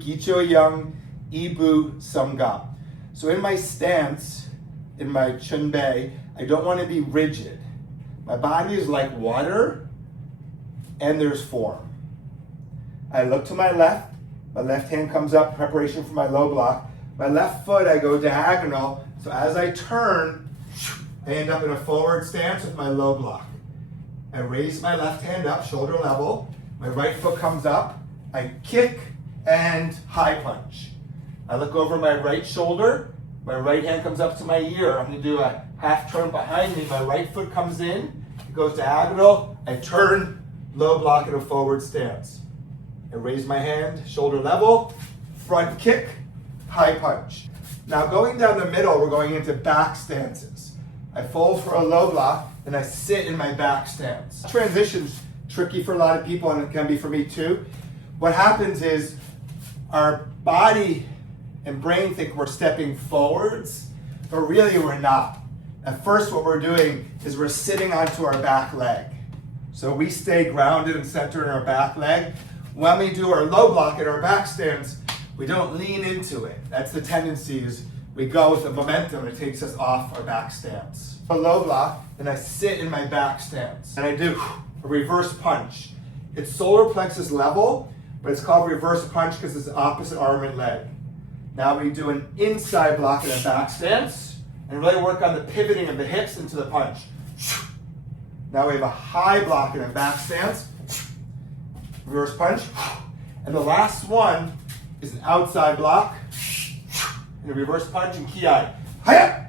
Gi Cho Hyung, Sang Gup. So in my stance, in my chun bei, I don't want to be rigid. My body is like water, and there's form. I look to my left hand comes up, preparation for my low block. My left foot, I go diagonal, so as I turn, I end up in a forward stance with my low block. I raise my left hand up, shoulder level. My right foot comes up. I kick and high punch. I look over my right shoulder. My right hand comes up to my ear. I'm going to do a half turn behind me. My right foot comes in. It goes diagonal. I turn, low block in a forward stance. I raise my hand, shoulder level, front kick, high punch. Now going down the middle, we're going into back stances. I fold for a low block, and I sit in my back stance. Transition's tricky for a lot of people, and it can be for me too. What happens is our body and brain think we're stepping forwards, but really we're not. At first what we're doing is we're sitting onto our back leg. So we stay grounded and centered in our back leg. When we do our low block in our back stance, we don't lean into it. That's the tendency, is we go with the momentum and it takes us off our back stance. A low block, and I sit in my back stance. And I do a reverse punch. It's solar plexus level, but it's called reverse punch because it's opposite arm and leg. Now we do an inside block in a back stance and really work on the pivoting of the hips into the punch. Now we have a high block in a back stance, reverse punch. And the last one is an outside block and a reverse punch and ki-ai. Hiya!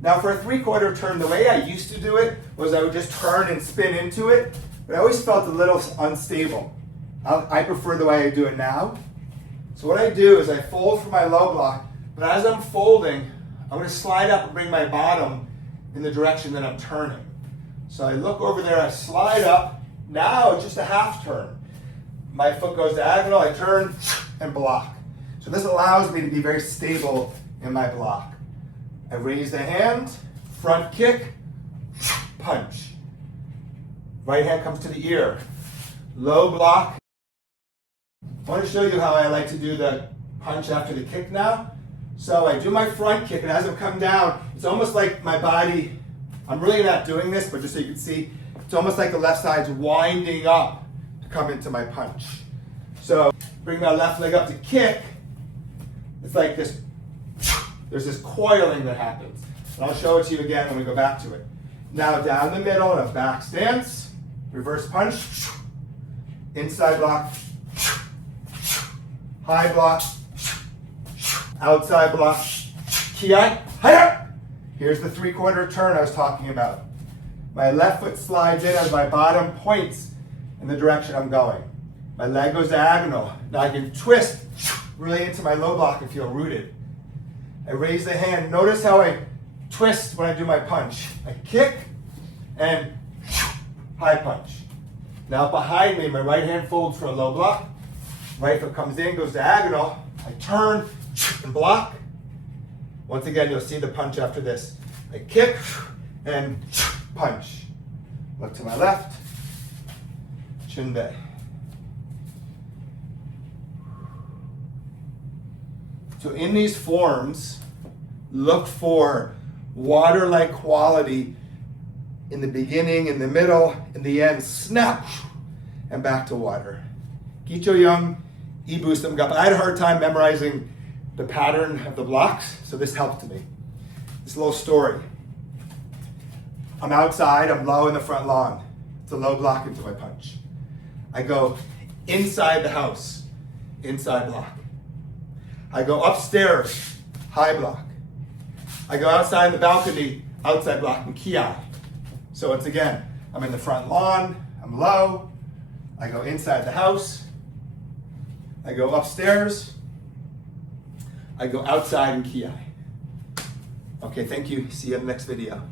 Now for a 3/4 turn, the way I used to do it was I would just turn and spin into it, but I always felt a little unstable. I prefer the way I do it now. So what I do is I fold for my low block, but as I'm folding, I'm going to slide up and bring my bottom in the direction that I'm turning. So I look over there, I slide up, now just a half turn. My foot goes diagonal, I turn and block. So this allows me to be very stable in my block. I raise the hand, front kick, punch. Right hand comes to the ear. Low block. I want to show you how I like to do the punch after the kick now. So I do my front kick, and as I come down, it's almost like my body, I'm really not doing this, but just so you can see, it's almost like the left side's winding up to come into my punch. So bring my left leg up to kick. It's like this, there's this coiling that happens. And I'll show it to you again when we go back to it. Now down the middle in a back stance, reverse punch, inside block, high block, outside block, ki-ai, hiya! Here's the 3/4 turn I was talking about. My left foot slides in as my bottom points in the direction I'm going. My leg goes diagonal. Now I can twist really into my low block and feel rooted. I raise the hand. Notice how I twist when I do my punch. I kick and high punch. Now behind me, my right hand folds for a low block. Right foot comes in, goes diagonal. I turn and block. Once again, you'll see the punch after this. I kick and punch. Look to my left. Chun bei. So in these forms, look for water-like quality in the beginning, in the middle, in the end. Snap and back to water. Gi Cho Hyung, Sang Gup. I had a hard time memorizing the pattern of the blocks, so this helped me. This little story. I'm outside, I'm low in the front lawn. It's a low block into my punch. I go inside the house, inside block. I go upstairs, high block. I go outside in the balcony, outside block and ki-ai. So once again, I'm in the front lawn, I'm low. I go inside the house. I go upstairs. I go outside and ki-ai. Okay, thank you. See you in the next video.